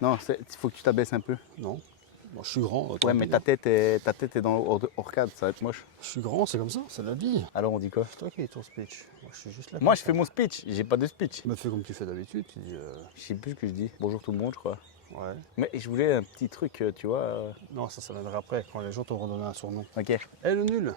Non, il faut que tu t'abaisses un peu. Non. Bon, je suis grand. Ouais, mais ta tête est dans hors cadre, ça va être moche. Je suis grand, c'est comme ça, c'est la vie. Alors on dit quoi? C'est toi qui es ton speech. Moi, je suis juste là. Moi, je fais mon speech, j'ai pas de speech. Me fais comme tu fais d'habitude, tu dis. Je sais plus ce que je dis. Bonjour tout le monde, je crois. Ouais. Mais je voulais un petit truc, tu vois. Non, ça viendra après, quand les gens t'auront donné un surnom. Ok. Eh, le nul.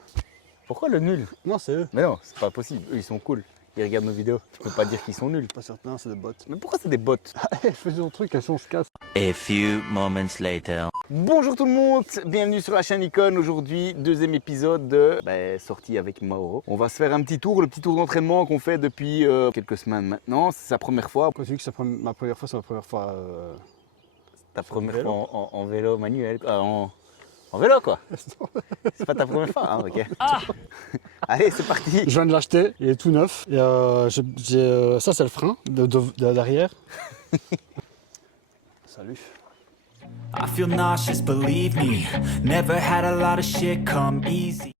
Pourquoi le nul? Non, c'est eux. Mais non, c'est pas possible. Eux, ils sont cool. Ils regardent nos vidéos. Tu peux pas dire qu'ils sont nuls. Pas certain, c'est des bots. Mais pourquoi c'est des bots? Allez, fais ton truc, on se casse. A few moments later. Bonjour tout le monde, bienvenue sur la chaîne Icon. Aujourd'hui, deuxième épisode de sortie avec Mauro. On va se faire un petit tour, le petit tour d'entraînement qu'on fait depuis quelques semaines maintenant. C'est sa première fois. Quand tu dis que c'est ma première fois, c'est ma première fois. Ta première vélo. fois en vélo manuel, en vélo quoi. C'est pas ta première fois, hein, ok. Allez, c'est parti. Je viens de l'acheter, il est tout neuf. Et ça, c'est le frein de derrière. Salut. I feel nauseous, believe me. Never had a lot of shit come easy.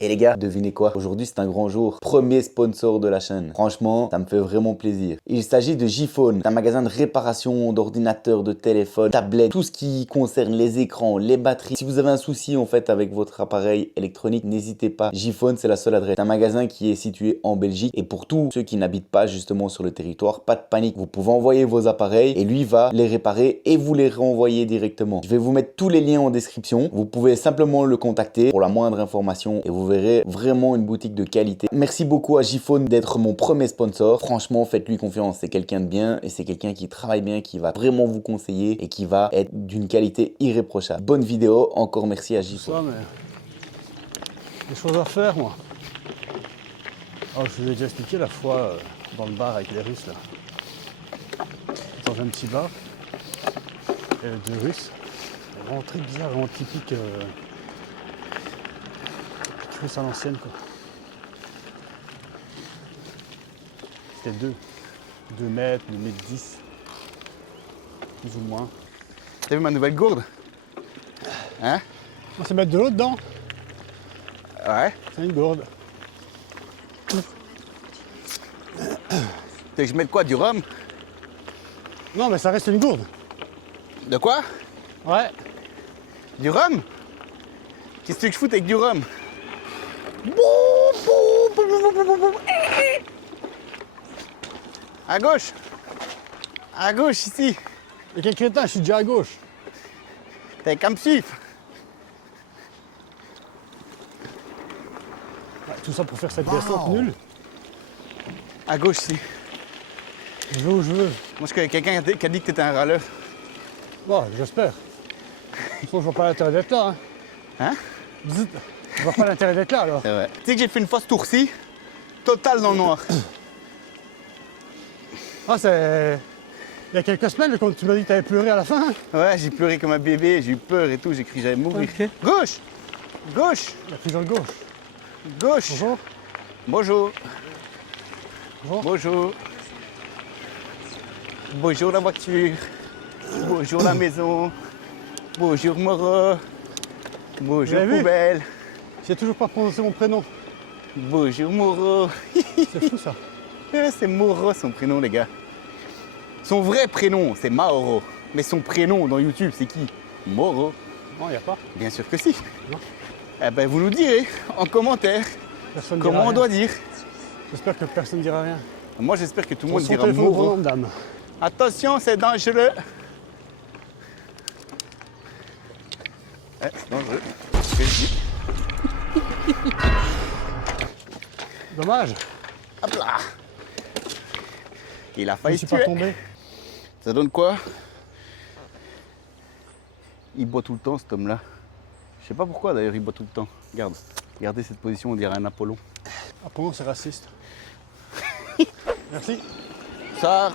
Et les gars, devinez quoi? Aujourd'hui, c'est un grand jour. Premier sponsor de la chaîne. Franchement, ça me fait vraiment plaisir. Il s'agit de Gphone. C'est un magasin de réparation d'ordinateurs, de téléphones, tablettes, tout ce qui concerne les écrans, les batteries. Si vous avez un souci en fait avec votre appareil électronique, n'hésitez pas. Gphone, c'est la seule adresse. C'est un magasin qui est situé en Belgique. Et pour tous ceux qui n'habitent pas justement sur le territoire, pas de panique. Vous pouvez envoyer vos appareils et lui va les réparer et vous les renvoyer directement. Je vais vous mettre tous les liens en description. Vous pouvez simplement le contacter pour la moindre information et vous verrez vraiment une boutique de qualité. Merci beaucoup à Gphone d'être mon premier sponsor. Franchement, faites-lui confiance. C'est quelqu'un de bien et c'est quelqu'un qui travaille bien, qui va vraiment vous conseiller et qui va être d'une qualité irréprochable. Bonne vidéo. Encore merci à Tout Gphone. ça, mais. Des choses à faire, moi. Alors, je vous ai déjà expliqué la fois dans le bar avec les Russes, là. Dans un petit bar. Et deux Russes. Vraiment très bizarre, vraiment typique. Russe à l'ancienne, quoi. C'était 2 mètres, 2 mètres 10. Plus ou moins. T'as vu ma nouvelle gourde? Hein? On sait mettre de l'eau dedans. Ouais. C'est une gourde. Tu veux que je mette quoi? Du rhum? Non, mais ça reste une gourde. De quoi? Ouais. Du rhum? Qu'est-ce que tu veux que je foute avec du rhum? À gauche. À gauche ici. Et quel crétin, je suis déjà à gauche. T'as qu'à me suivre. Ouais, tout ça pour faire cette descente nulle. À gauche ici. Je vais où je veux. Moi je connais quelqu'un qui a dit que t'étais un râleur. Bon, j'espère. De toute façon, je vois pas l'intérêt d'être là. Hein. Hein? Zut. Je vois pas l'intérêt d'être là alors. C'est vrai. Tu sais que j'ai fait une fausse tourcie totale dans le noir. Ah, c'est. Il y a quelques semaines, quand tu m'as dit que t'avais pleuré à la fin. Ouais, j'ai pleuré comme un bébé, j'ai eu peur et tout, j'ai cru que j'allais mourir. Ok. Gauche! Gauche! La prise dans le gauche. Gauche! Bonjour. Bonjour! Bonjour. Bonjour! Bonjour la voiture! Bonjour la maison! Bonjour Moro! Bonjour avez vu? poubelle! J'ai toujours pas prononcé mon prénom. Bonjour Moro! C'est fou ça. C'est Moro son prénom les gars. Son vrai prénom c'est Mauro. Mais son prénom dans YouTube c'est qui? Moro. Non, y a pas. Bien sûr que si. Non. Eh ben vous nous direz en commentaire Personne comment dira on rien. doit dire. J'espère que personne dira rien. Moi j'espère que tout le monde Son dira téléphone Moro. pour dame. Attention, c'est dangereux. C'est dangereux. Ce que je dis. Dommage. Hop là. Il a Je failli suis se pas tuer. tombé. Ça donne quoi? Il boit tout le temps cet homme-là. Je sais pas pourquoi d'ailleurs il boit tout le temps. Regarde. Regardez cette position, on dirait un Apollon. Ah, pour moi, c'est raciste. Merci. Sors.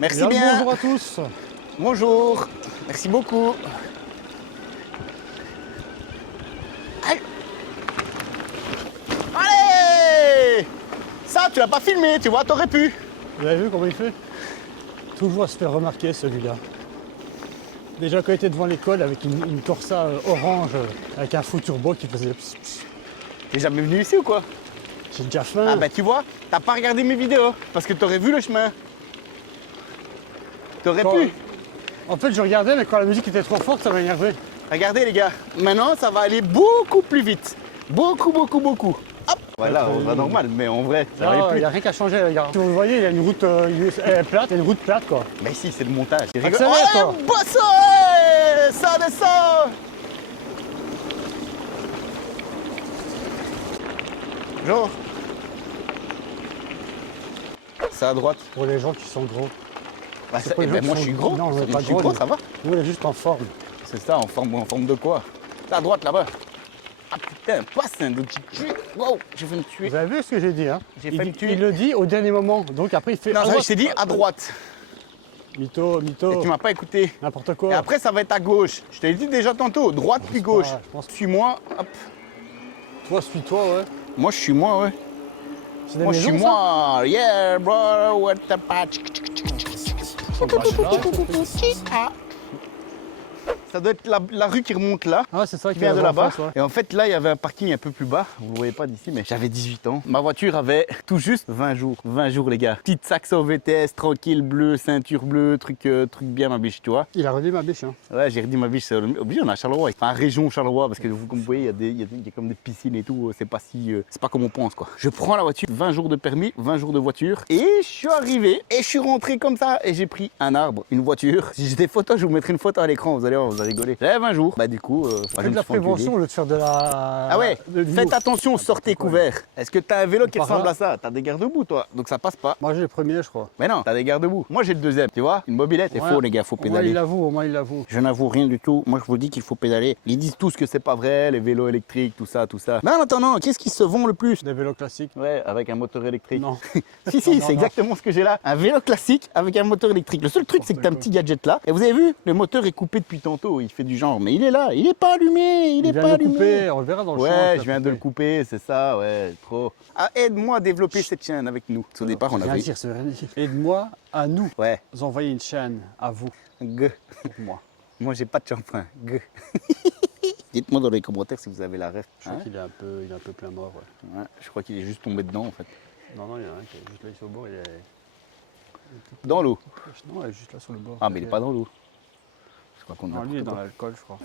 Merci Bien, bien. bonjour à tous. Bonjour. Merci beaucoup. Aïe. Allez. Ça, tu l'as pas filmé, tu vois, t'aurais pu. Vous avez vu comment il fait? Toujours à se faire remarquer celui-là. Déjà quand il était devant l'école avec une Corsa orange avec un faux turbo qui faisait pss, pss. T'es jamais venu ici ou quoi? J'ai déjà faim. Ah bah tu vois, t'as pas regardé mes vidéos parce que t'aurais vu le chemin. T'aurais Quand- pu. En fait, je regardais, mais quand la musique était trop forte, ça m'a énervé. Regardez les gars, maintenant ça va aller beaucoup plus vite. Beaucoup. Hop, voilà, on va normal, mais en vrai, ça Non, aurait il pu. n'y a rien qu'à changer, les gars. Si vous voyez, il y a une route elle est plate, il y a une route plate, quoi. Mais si, c'est le montage. Accélère, toi. Bosso, ouais, ça descend. Genre. C'est à droite. Pour les gens qui sont gros. Bah, C'est pas les gens qui moi je sont suis gros. gros. Non, on est je pas suis gros, gros, nous. ça va. Nous, on est juste en forme. C'est ça, en forme de quoi? C'est à droite là-bas. Ah putain, passe un autre tué. Wow, j'ai failli me tuer. Vous avez vu ce que j'ai dit, hein? J'ai il, failli dit- me tuer. il le dit au dernier moment. Donc après, il fait. Non, à ça, droite. je t'ai dit à droite. Mytho, Et tu m'as pas écouté. n'importe Et quoi. après, ça va être à gauche. Je te l'ai dit déjà tantôt, droite puis pas, gauche. je pense- Suis-moi, hop. Toi, suis-toi, ouais. Moi, je suis moi, ouais. C'est des Moi, je suis maisons, ça moi. Yeah, bro, what the patch. Ça doit être la rue qui remonte là. Ah, c'est ça Qui qui vient de là-bas. Ouais. Et en fait, là, il y avait un parking un peu plus bas. Vous le voyez pas d'ici, mais j'avais 18 ans. Ma voiture avait tout juste 20 jours. 20 jours, les gars. Petite Saxo VTS, tranquille, bleu, ceinture bleue, truc bien, ma biche, tu vois. Il a redit ma biche, hein. Ouais, j'ai redit ma biche, c'est obligé, on est à Charleroi. Enfin, région Charleroi, parce que vous, comme vous voyez, il y a comme des piscines et tout. C'est pas si, c'est pas comme on pense, quoi. Je prends la voiture, 20 jours de permis, 20 jours de voiture. Et je suis arrivé, et je suis rentré comme ça, et j'ai pris un arbre, une voiture. Si j'ai des photos, je vous mettrai une photo à l'écran, vous allez voir, vous allez rigoler. J'avais 20 jours. Bah, du coup, Fais de la prévention au lieu de faire de la. Ah ouais, de l'humour. faites attention, sortez couverts. Est-ce que t'as un vélo qui Par ressemble là. à ça? T'as des garde-boue, toi, donc ça passe pas. Moi, j'ai le premier, je crois. Mais non, t'as des garde-boue. Moi, j'ai le deuxième, tu vois. Une mobilette, c'est Ouais. faux, les gars, faut Au moins, pédaler. il l'avoue, au moins, il l'avoue. Je n'avoue rien du tout. Moi, je vous dis qu'il faut pédaler. Ils disent tous que c'est pas vrai, les vélos électriques, tout ça, tout ça. Mais en attendant, qu'est-ce qui se vend le plus? Des vélos classiques. Ouais, avec un moteur électrique. Non. Si, Non, c'est non. exactement ce que j'ai là. Un vélo classique avec un moteur électrique. Le seul truc, c'est que t'as un petit gadget là. Et vous avez vu, le moteur est coupé depuis tantôt. Il fait du genre, mais il est là, il est pas allumé, il est vient pas de le allumé. couper, on le verra dans le champ. Ouais, qu'il a je viens de le coupé. couper, c'est ça, ouais, trop. Ah, aide-moi à développer cette chaîne avec nous. Au départ, on Rien avait. dire, c'est rien dire. Aide-moi à nous Ouais, envoyer une chaîne à vous, G. pour moi. Moi, j'ai pas de shampoing. G. Dites-moi dans les commentaires si vous avez la ref. Je crois qu'il est un peu plein mort, ouais. Ouais, je crois qu'il est juste tombé dedans en fait. Non, il y en a un qui est juste là, il est au bord, il est. Dans l'eau. Non, il est juste là sur le bord. Ah, mais il est pas dans l'eau. Je crois qu'on Non, a. lui, il est dans l'alcool, je crois.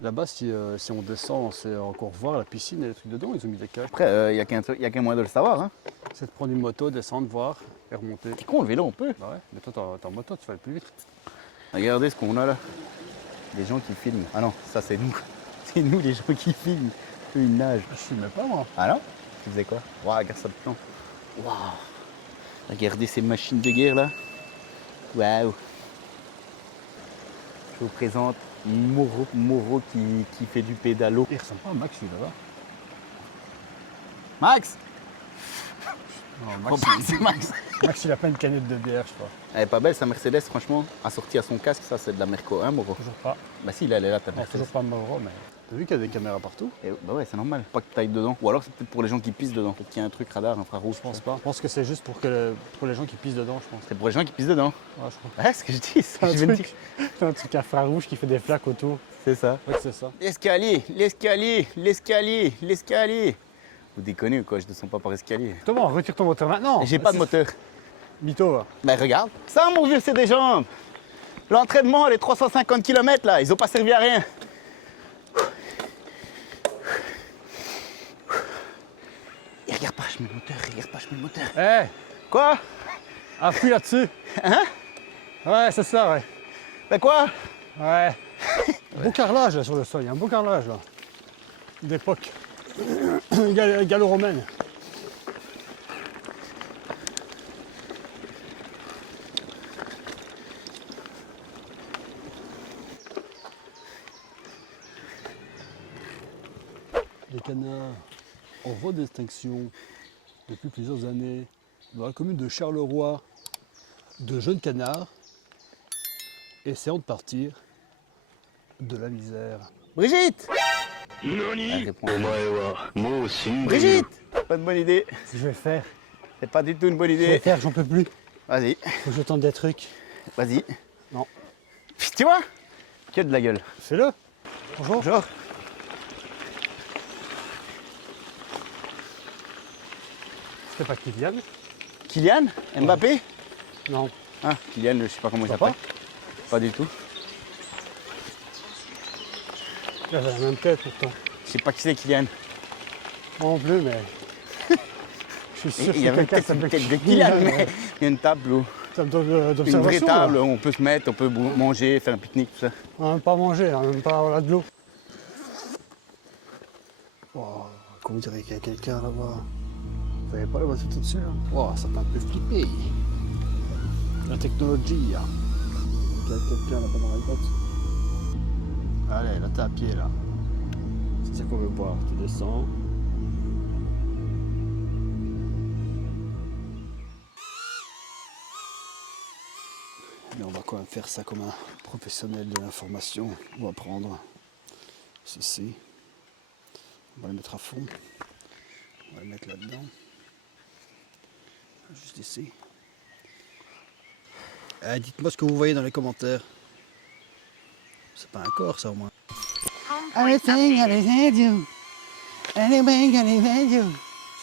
Là-bas, si on descend, on sait encore voir la piscine et les trucs dedans, ils ont mis des cages. Après, il n'y a qu'un moyen de le savoir. Hein. C'est de prendre une moto, descendre, voir et remonter. C'est con, le vélo, on peut. Bah ouais, mais toi, t'es en moto, tu vas aller plus vite. Regardez ce qu'on a là. Des gens qui filment. Ah non, ça c'est nous. C'est nous les gens qui filment. Eux, ils nagent. Je filme pas, moi. Ah non? Tu faisais quoi? Waouh, regarde ça de plan. Waouh. Regardez ces machines de guerre là. Waouh. Je vous présente Moro qui fait du pédalo. Il ressemble pas à Max, lui, là-bas. Max! Non, Oh, Max, c'est Max! Max, il a pas une canette de bière, je crois. Elle est pas belle sa Mercedes, franchement. Assortie à son casque, ça c'est de la Merco, hein, Moro? Toujours pas. Bah si, là, elle est là, ta Non, Mercedes. toujours pas Mauro, mais. T'as vu qu'il y a des caméras partout? Et bah ouais, c'est normal. Pas que tu ailles dedans. Ou alors c'est peut-être pour les gens qui pissent dedans. Peut-être qu'il y a un truc radar, infrarouge. Je pense pas. Je pense que c'est juste pour les gens qui pissent dedans, je pense. C'est pour les gens qui pissent dedans. Ouais, je crois. Ouais, ce que je dis, c'est ce que je viens de dire. C'est un truc infrarouge qui fait des flaques autour. C'est ça. Ouais, c'est ça. L'escalier, l'escalier, l'escalier, l'escalier. Vous déconnez ou quoi? Je descends pas par escalier. Thomas, retire ton moteur maintenant. J'ai pas de moteur. Mytho, va. Ben regarde. Ça, mon vieux, c'est des jambes. L'entraînement, les 350 km là, ils ont pas servi à rien. Et regarde pas, je mets le moteur, regarde pas, je mets le moteur. Eh, Quoi? appuie là-dessus. Hein? Ouais, c'est ça, ouais. Ben quoi? Ouais. Beau carrelage là sur le sol, il y a un beau carrelage là. D'époque. Gallo-romaine. Les canards en voie d'extinction depuis plusieurs années dans la commune de Charleroi. De jeunes canards essayant de partir de la misère. Brigitte! Elle répond. Brigitte! Pas de bonne idée. Je vais faire, C'est pas du tout une bonne je vais idée. faire, j'en peux plus. Vas-y, Faut que je tente des trucs. vas-y. Non. Tu vois? Que de la gueule. Fais-le. Bonjour. Bonjour. C'est pas Kylian? Kylian? Mbappé? Non. Ah, Kylian, je sais pas comment il Ça s'appelle. Pas du tout. Il avait la même tête pourtant. Je sais pas qui c'est Kylian. Moi non plus, mais. Je suis sûr Il y que avait quelqu'un peut-être une s'appelle tête de Kylian, mais ouais. il y a une table, où- Ça me donne une d'observation. vraie table, là. où on peut se mettre, on peut manger, faire un pique-nique, tout ça. On n'a même pas mangé, on n'a même pas avoir de l'eau. Oh, comme on dirait qu'il y a quelqu'un là-bas. Vous voyez pas la voiture tout dessus là? Oh, ça m'a un peu flippé. La technologie. Hein. Il y a quelqu'un là-bas dans la grotte. Allez, là t'es à pied là. C'est ça qu'on veut voir. Tu descends. Mais on va quand même faire ça comme un professionnel de l'information. On va prendre ceci. On va le mettre à fond. On va le mettre là-dedans. Juste ici. Dites-moi ce que vous voyez dans les commentaires. C'est pas un corps ça au moins. Ça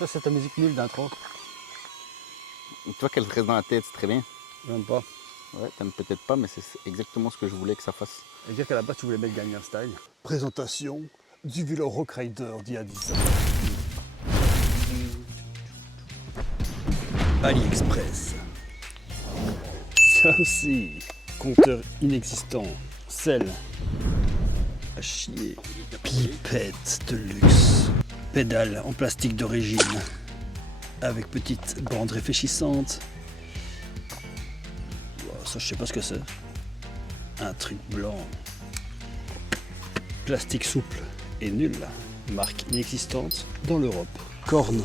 c'est ta musique nulle d'intro. Toi, qu'elle te reste dans la tête, c'est très bien. Même pas. Ouais, t'aimes peut-être pas, mais c'est exactement ce que je voulais que ça fasse. Et dire qu'à la base tu voulais mettre Gangnam Style. Présentation du vélo Rock Rider d'il y a 10 ans. AliExpress. Ça aussi. Compteur inexistant. Sel. À chier. Pipette de luxe. Pédale en plastique d'origine. Avec petite bande réfléchissante. Wow, ça je sais pas ce que c'est. Un truc blanc. Plastique souple et nul. Marque inexistante dans l'Europe. Corne.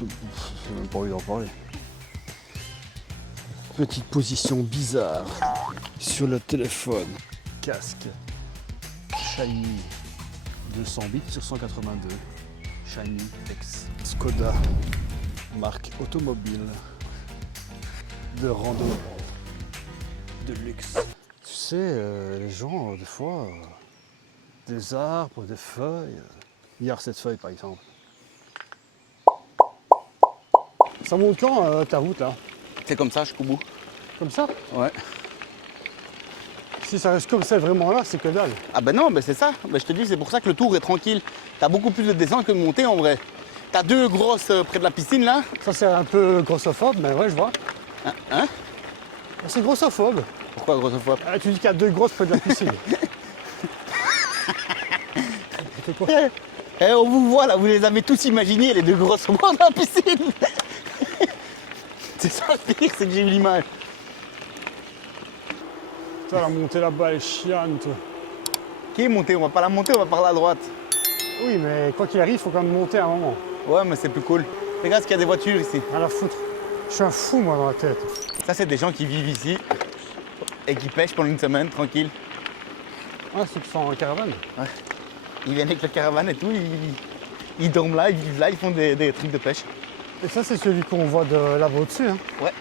J'ai même pas envie d'en parler. Petite position bizarre sur le téléphone. Casque. Shiny. 200 bits sur 182. Shiny X. Skoda. Marque automobile. De rando. De luxe. Tu sais, les gens, des fois, des arbres, des feuilles. Regarde cette feuille par exemple. Ça monte quand ta route là? C'est comme ça jusqu'au bout. Comme ça? Ouais. Si ça reste comme ça vraiment là, c'est que dalle. Ah ben non, ben c'est ça. Ben je te dis, c'est pour ça que le tour est tranquille. T'as beaucoup plus de descente que de montée en vrai. T'as deux grosses près de la piscine là. Ça c'est un peu grossophobe, mais ouais je vois. Hein? C'est grossophobe. Pourquoi grossophobe? Ah, tu dis qu'il y a deux grosses près de la piscine. C'est quoi? Eh, on vous voit là, vous les avez tous imaginés, les deux grosses au bord de la piscine. C'est ça le pire, c'est que j'ai eu l'image. Toi la montée là-bas elle est chiante toi. Qui est monté? On va pas la monter, on va par la droite. Oui mais quoi qu'il arrive, il faut quand même monter à un moment. Ouais, mais c'est plus cool. Regarde qu'il y a des voitures ici. Rien à foutre. Je suis un fou moi dans la tête. Ça, c'est des gens qui vivent ici et qui pêchent pendant une semaine, tranquille. Ah, ceux qui sont en caravane. Ils viennent avec la caravane et tout, ils dorment là, ils vivent là, ils font des trucs de pêche. Et ça c'est celui qu'on voit de là-bas au-dessus. Hein. Ouais.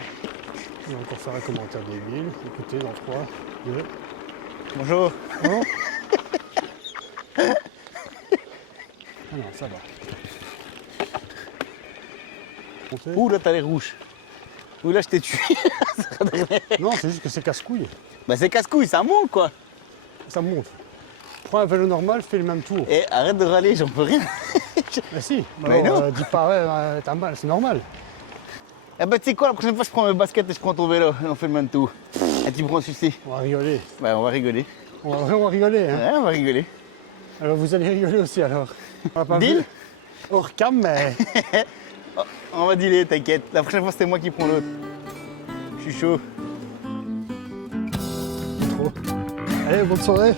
On va encore faire un commentaire débile. Écoutez dans 3, 2. Bonjour. Non. Ah non, ça va. Montez. Ouh, là, t'as les rouges. Ouh, là, je t'ai tué. Non, c'est juste que c'est casse-couille. Bah, c'est casse-couille, ça monte, quoi. Ça monte. Prends un vélo normal, fais le même tour. Et arrête de râler, j'en peux rien. Mais si, Mais alors, non. dis pas, ouais, t'as mal, c'est normal. Eh ben, tu sais quoi, la prochaine fois, je prends mes baskets et je prends ton vélo et on fait le même tour. Et tu prends celui-ci. On va rigoler. Bah, on va rigoler. On va vraiment rigoler. Hein. Ouais, on va rigoler. Alors vous allez rigoler aussi alors. On va pas Deal? vu hors cam, mais. On va dealer, t'inquiète. La prochaine fois, c'est moi qui prends l'autre. Je suis chaud. Trop. Allez, bonne soirée.